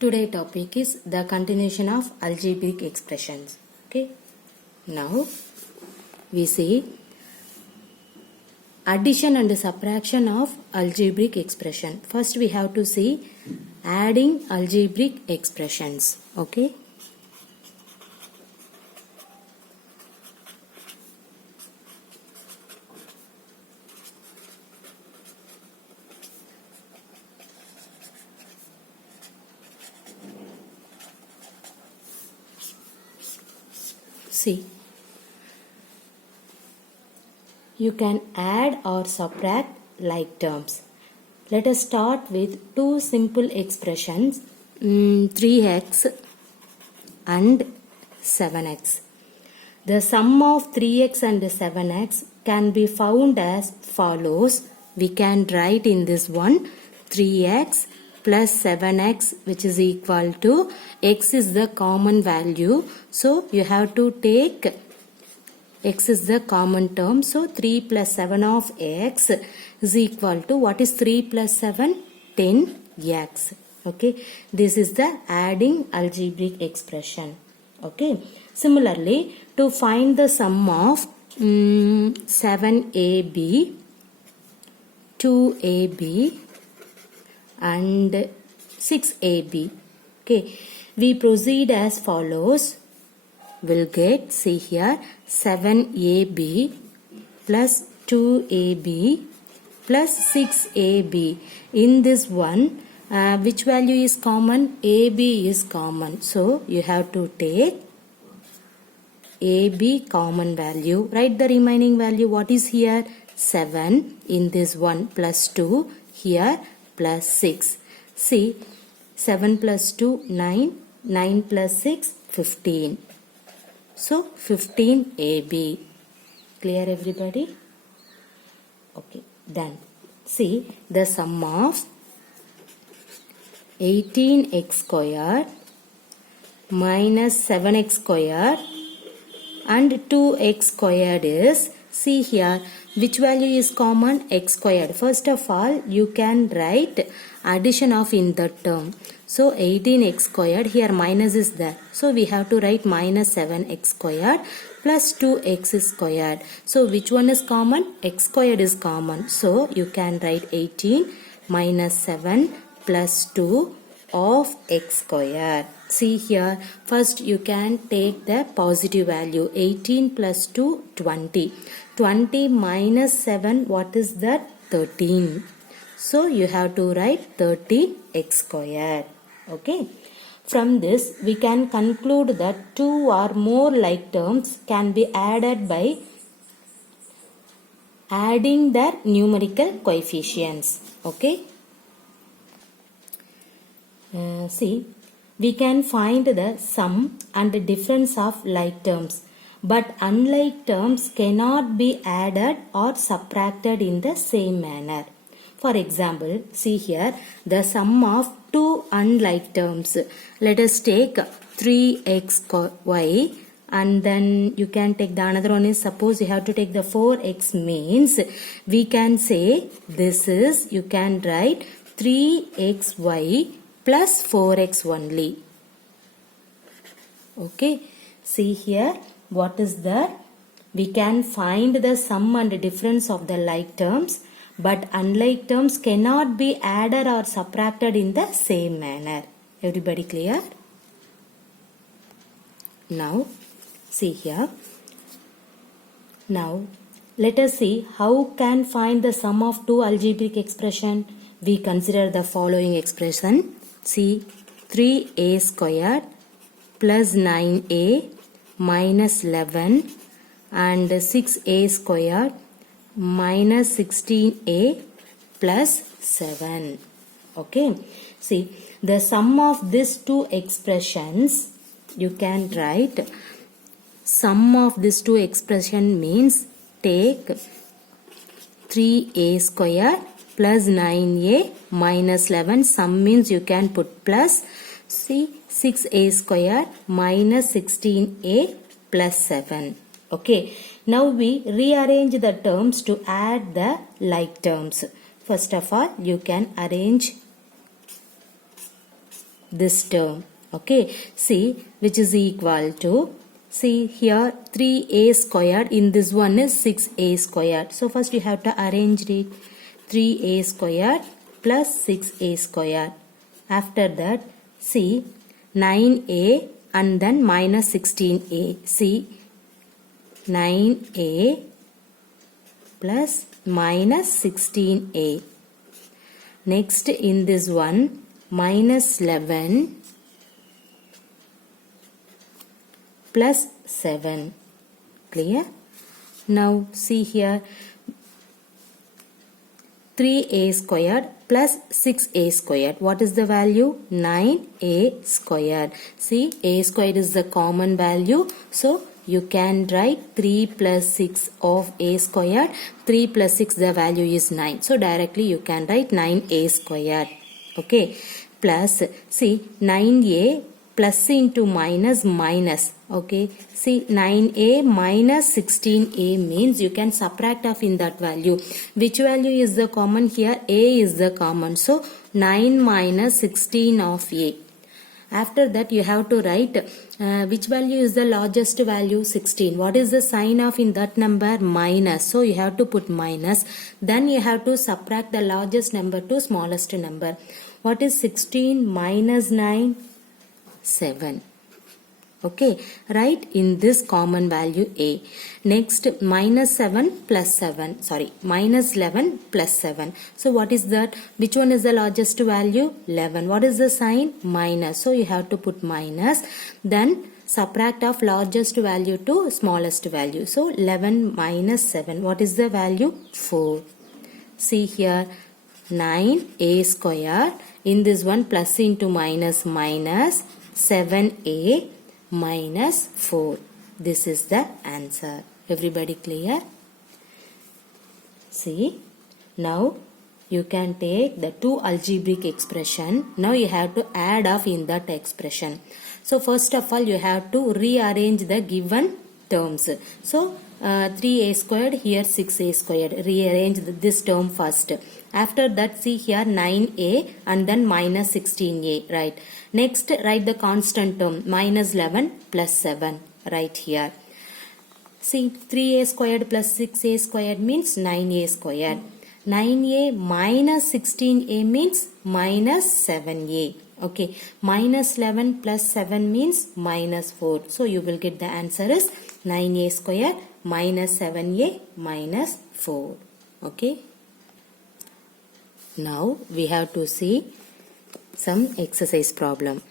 Today topic is the continuation of algebraic expressions. Okay. Now we see addition and subtraction of algebraic expression. First we have to see adding algebraic expressions. Okay. See, you can add or subtract like terms. Let us start with two simple expressions, 3x and 7x. The sum of 3x and 7x can be found as follows. We can write in this one 3x plus 7x, which is equal to x is the common value. So you have to take x is the common term. So 3 plus 7 of x is equal to, what is 3 plus 7? 10x. Okay. This is the adding algebraic expression. Okay. Similarly, to find the sum of 7ab, 2ab and 6ab. Okay. We proceed as follows. We'll get, see here, 7ab plus 2ab plus 6ab. In this one, which value is common? ab is common. So, you have to take ab common value. Write the remaining value. What is here? 7 in this one plus 2. Here plus 6. See, 7 plus 2, 9. 9 plus 6, 15. So, 15 AB. Clear everybody? Okay, done. See, the sum of 18x squared minus 7x squared and 2x squared is, see here, which value is common? X squared. First of all, you can write addition of in the term. So 18x squared, here minus is there. So we have to write minus 7x squared plus 2x squared. So which one is common? X squared is common. So you can write 18 minus 7 plus 2 of x squared. See here, first you can take the positive value. 18 plus 2, 20. 20 minus 7, what is that? 13. So you have to write 30x squared. Okay. From this, we can conclude that two or more like terms can be added by adding their numerical coefficients. Okay. See, we can find the sum and the difference of like terms. But unlike terms cannot be added or subtracted in the same manner. For example, see here the sum of two unlike terms. Let us take 3xy and then you can take the another one is, suppose you have to take the 4x, means we can say this is, you can write 3xy plus 4x only. Okay, see here what is that? We can find the sum and difference of the like terms, but unlike terms cannot be added or subtracted in the same manner. Everybody clear? Now, see here. Now, let us see how can find the sum of two algebraic expression. We consider the following expression. See, 3a squared plus 9a minus 11 and 6a squared minus 16a plus 7. Okay. See, the sum of these two expressions, you can write sum of these two expression means take 3a squared plus 9a minus 11. Sum means you can put plus. See, 6a squared minus 16a plus 7. Okay. Now we rearrange the terms to add the like terms. First of all, you can arrange this term. Okay, see, which is equal to, see here 3a squared, in this one is 6a squared. So first you have to arrange it. 3a squared plus 6a squared. After that, see 9a and then minus 16a. See 9a plus minus 16a. Next in this one, minus 11 plus 7. Clear? Now see here, 3a squared plus 6a squared. What is the value? 9a squared. See, a squared is the common value. So, you can write 3 plus 6 of a squared. 3 plus 6, the value is 9. So, directly you can write 9a squared. Okay. Plus, see, 9a plus into minus minus. Okay. See, 9a minus 16a means you can subtract off in that value. Which value is the common here? A is the common. So, 9 minus 16 of a. After that, you have to write which value is the largest value? 16. What is the sign of in that number? Minus. So, you have to put minus. Then you have to subtract the largest number to smallest number. What is 16 minus 9? 7. Okay, write in this common value a. Next, minus 7 plus 7. Sorry, minus 11 plus 7. So, what is that? Which one is the largest value? 11. What is the sign? Minus. So, you have to put minus. Then, subtract of largest value to smallest value. So, 11 minus 7. What is the value? 4. See here, 9a squared. In this one, plus into minus minus 7a minus 4. This is the answer. Everybody clear? See, now you can take the two algebraic expression. Now you have to add off in that expression. So first of all, you have to rearrange the given terms. So 3a squared, here 6a squared. Rearrange this term first. After that, see here 9a and then minus 16a, right? Next, write the constant term, minus 11 plus 7, right here. See, 3a squared plus 6a squared means 9a squared. 9a minus 16a means minus 7a. Okay, minus 11 plus 7 means minus 4. So, you will get the answer is 9a squared minus 7a minus 4. Okay. Now, we have to see some exercise problem.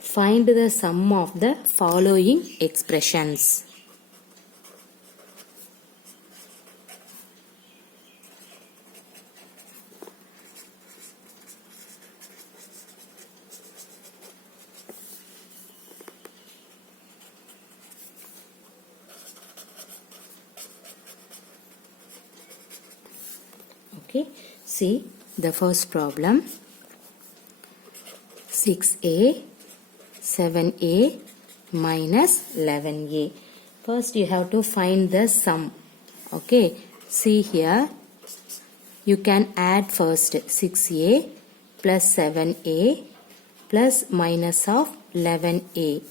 Find the sum of the following expressions. Okay, see the first problem. 6a, 7a minus 11a. First you have to find the sum. Okay, see here. You can add first 6a plus 7a plus minus of 11a.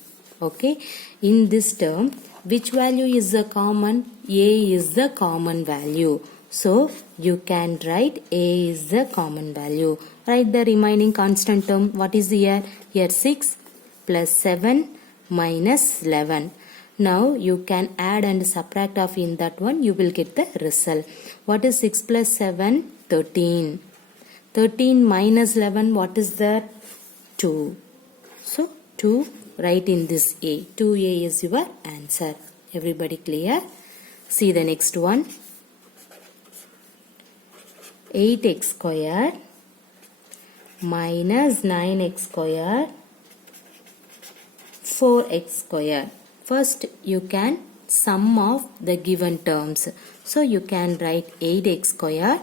Okay, in this term, which value is the common? A is the common value. So, you can write a is the common value. Write the remaining constant term. What is here? Here 6 plus 7 minus 11. Now, you can add and subtract off in that one. You will get the result. What is 6 plus 7? 13. 13 minus 11, what is that? 2. So, 2, write in this a. 2a is your answer. Everybody clear? See the next one. 8x squared minus 9x squared 4x squared. First you can sum of the given terms. So you can write 8x squared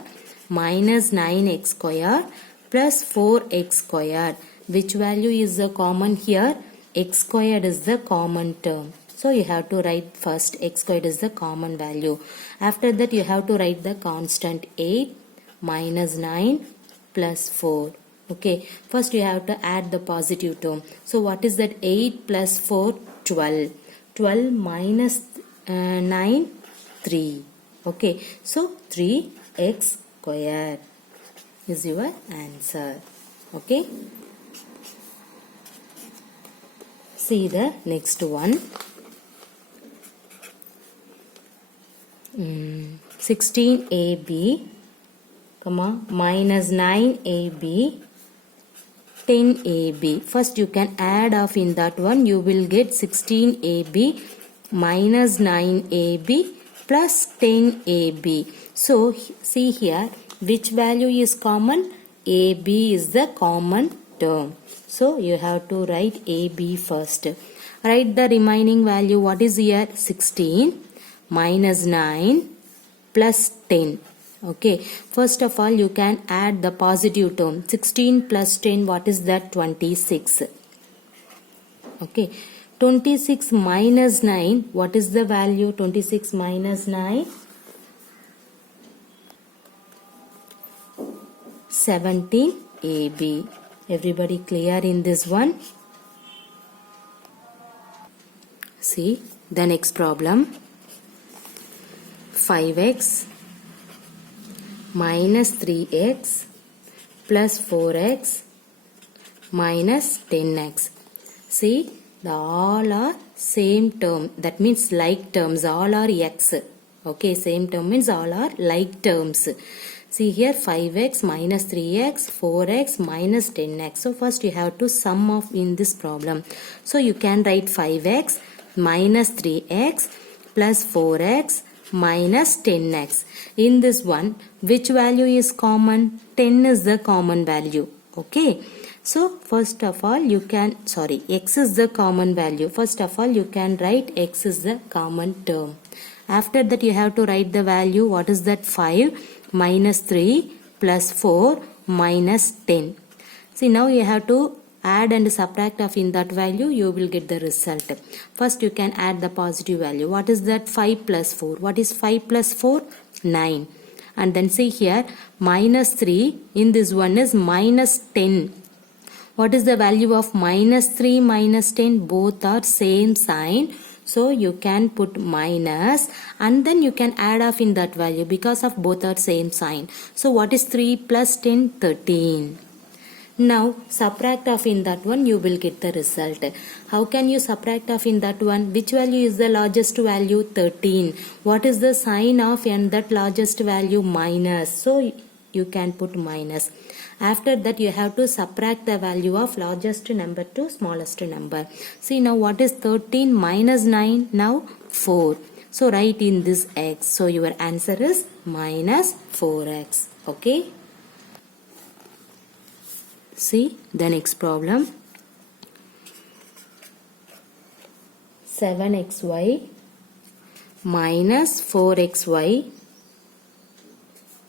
minus 9x squared plus 4x squared. Which value is the common here? X squared is the common term. So you have to write first x squared is the common value. After that you have to write the constant 8 minus 9 plus 4. Okay, first you have to add the positive term. So what is that? 8 plus 4, 12. 12 minus 9, 3. Okay, so 3x square is your answer. Okay, see the next one. 16ab, minus 9ab, 10ab. First you can add off in that one. You will get 16ab minus 9ab plus 10ab. So see here, which value is common? ab is the common term. So you have to write ab first. Write the remaining value. What is here? 16 minus 9 plus 10. Okay, first of all you can add the positive term. 16 plus 10, what is that? 26. Okay, 26 minus 9, what is the value? 26 minus 9, 17ab. Everybody clear in this one? See the next problem. 5x minus 3x plus 4x minus 10x. See, the all are same term. That means like terms. All are x. Okay, same term means all are like terms. See here, 5x minus 3x, 4x minus 10x. So first you have to sum off in this problem. So you can write 5x minus 3x plus 4x minus 10x. In this one, which value is common? 10 is the common value. Okay. So first of all you can, x is the common value. First of all you can write x is the common term. After that you have to write the value. What is that? 5 minus 3 plus 4 minus 10. See, now you have to add and subtract off in that value. You will get the result. First you can add the positive value. What is that? 5 plus 4. What is 5 plus 4? 9. And then see here, minus 3. In this one is minus 10. What is the value of minus 3 minus 10? Both are same sign. So you can put minus and then you can add off in that value because of both are same sign. So what is 3 plus 10? 13. Now subtract off in that one, you will get the result. How can you subtract off in that one? Which value is the largest value? 13. What is the sign of and that largest value? Minus. So you can put minus. After that you have to subtract the value of largest number to smallest number. See, now what is 13 minus 9? Now 4. So write in this x. So your answer is minus 4x. Okay. See the next problem. 7xy minus 4xy,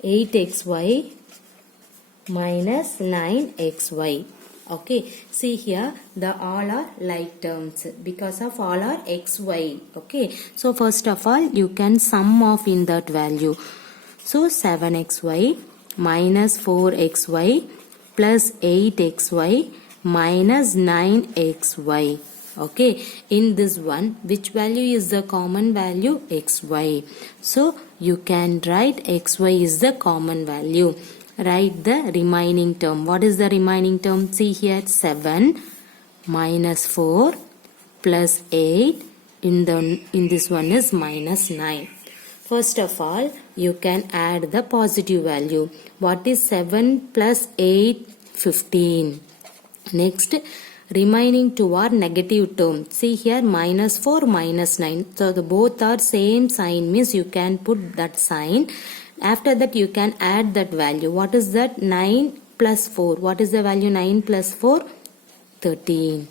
8xy minus 9xy. Okay, see here the all are like terms because of all are xy. Okay, so first of all you can sum off in that value. So 7xy minus 4xy plus 8xy minus 9xy. Okay, in this one which value is the common value? Xy. So you can write xy is the common value. Write the remaining term. What is the remaining term? See here, 7 minus 4 plus 8. In this one is minus 9. First of all, you can add the positive value. What is 7 plus 8? 15. Next, remaining two are negative term. See here, minus 4, minus 9. So the both are same sign means you can put that sign. After that you can add that value. What is that? 9 plus 4. What is the value? 9 plus 4? 13.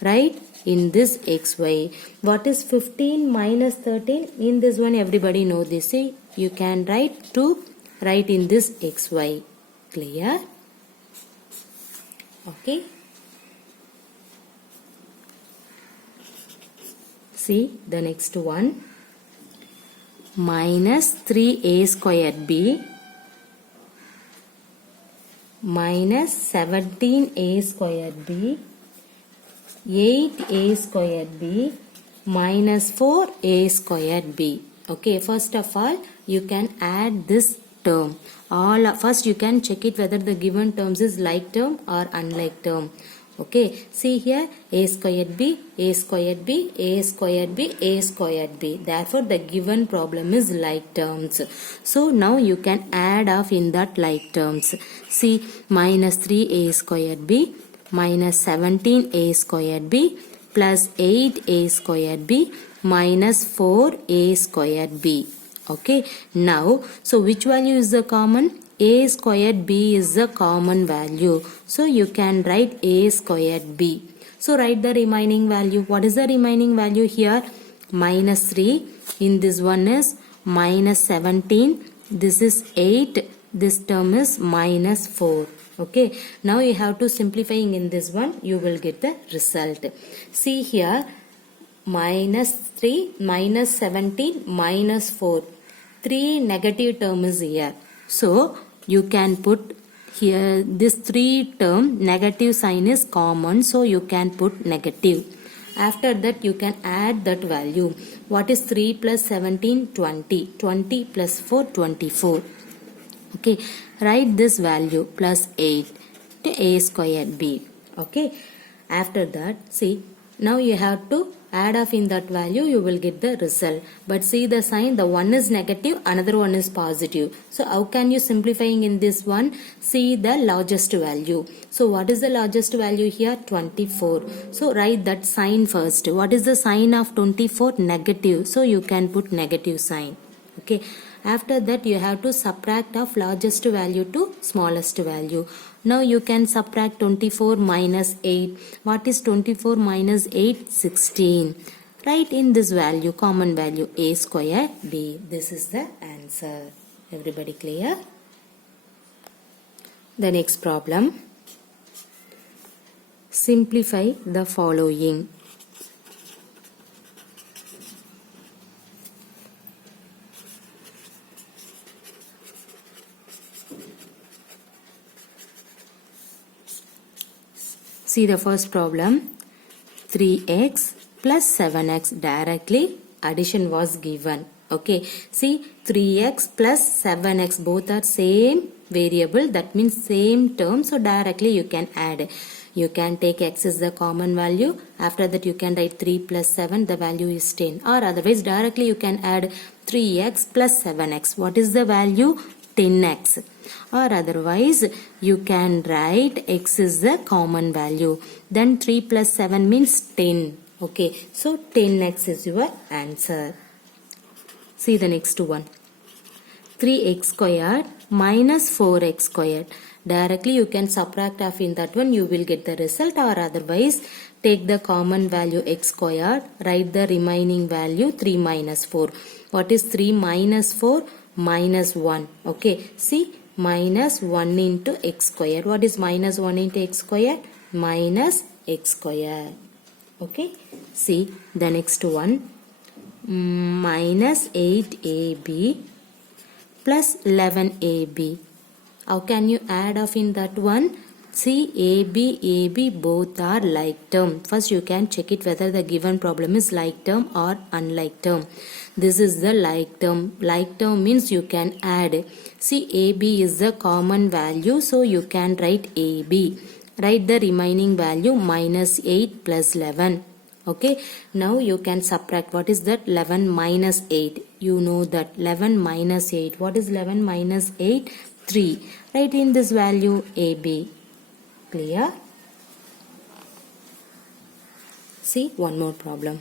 Right? In this xy. What is 15 minus 13? In this one everybody know this. See, you can write in this xy. Clear? Okay. See the next one. Minus 3a square b minus 17a squared b, 8a squared b, minus 4a squared b. Okay, first of all, you can add this term. First you can check it whether the given terms is like term or unlike term. Okay, see here, a squared b, a squared b, a squared b, a squared b. Therefore, the given problem is like terms. So, now you can add off in that like terms. See, minus 3a squared b, minus 17a squared b, plus 8a squared b, minus 4a squared b. Okay, now, so which value is the common? A squared b is the common value. So you can write a squared b. So write the remaining value. What is the remaining value here? Minus 3. In this one is minus 17. This is 8. This term is minus 4. Okay. Now you have to simplifying in this one. You will get the result. See here. Minus 3, minus 17, minus 4. 3 negative term is here. So, you can put here this 3 term negative sign is common. So, you can put negative. After that, you can add that value. What is 3 plus 17? 20. 20 plus 4, 24. Okay. Write this value plus 8 to a squared b. Okay. After that, see, now you have to add off in that value, you will get the result. But see the sign, the one is negative, another one is positive. So how can you simplifying in this one? See the largest value. So what is the largest value here? 24. So write that sign first. What is the sign of 24? Negative. So you can put negative sign. Okay. After that, you have to subtract of largest value to smallest value. Now you can subtract 24 minus 8. What is 24 minus 8? 16. Write in this value, common value, a square b. This is the answer. Everybody clear? The next problem. Simplify the following. See the first problem. 3x plus 7x, directly addition was given. Okay. See, 3x plus 7x, both are same variable. That means same term. So directly you can add. You can take x as the common value. After that you can write 3 plus 7. The value is 10. Or otherwise directly you can add 3x plus 7x. What is the value? 10x. Or otherwise you can write x is the common value. Then 3 plus 7 means 10. Okay. So 10x is your answer. See the next one. 3x squared minus 4x squared. Directly you can subtract off in that one. You will get the result. Or otherwise take the common value x squared. Write the remaining value 3 minus 4. What is 3 minus 4? Minus 1. Okay. See, minus 1 into x squared. What is minus 1 into x squared? Minus x squared. Okay. See the next one. Minus 8ab plus 11ab. How can you add off in that one? See, AB both are like term. First you can check it whether the given problem is like term or unlike term. This is the like term. Like term means you can add. See, AB is the common value. So you can write AB. Write the remaining value minus 8 plus 11. Okay. Now you can subtract. What is that? 11 minus 8. You know that 11 minus 8. What is 11 minus 8? 3. Write in this value AB. Clear? See, one more problem.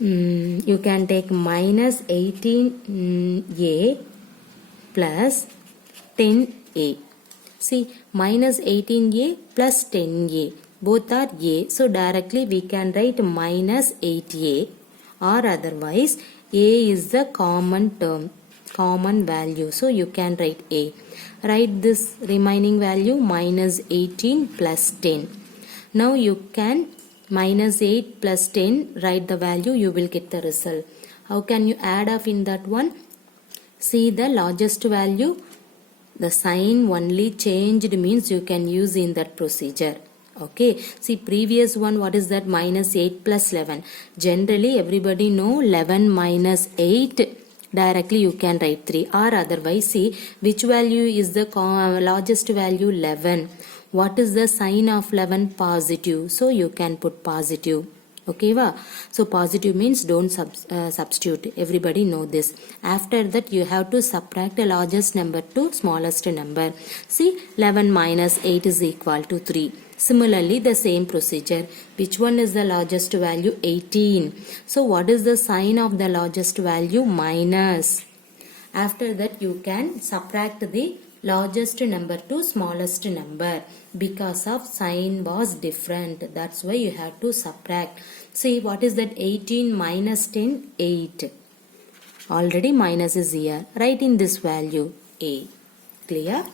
You can take minus 18a plus 10a. See, minus 18a plus 10a. Both are a. So, directly we can write minus 8a. Or otherwise, a is the common term. Common value. So, you can write a. Write this remaining value minus 18 plus 10. Now you can minus 8 plus 10, write the value, you will get the result. How can you add off in that one? See the largest value The sign only changed means you can use in that procedure. Okay, see previous one, what is that? Minus 8 plus 11. Generally everybody know 11 minus 8, directly you can write 3, or otherwise see which value is the largest value. 11. What is the sign of 11? Positive, so you can put positive. Okay va? So positive means don't substitute, everybody know this. After that you have to subtract the largest number to smallest number. See 11 minus 8 is equal to 3. Similarly the same procedure, which one is the largest value? 18. So what is the sign of the largest value? Minus. After that you can subtract the largest number to smallest number, because of sign was different, that's why you have to subtract. See what is that? 18 minus 10? 8. Already minus is here, write in this value A. Clear?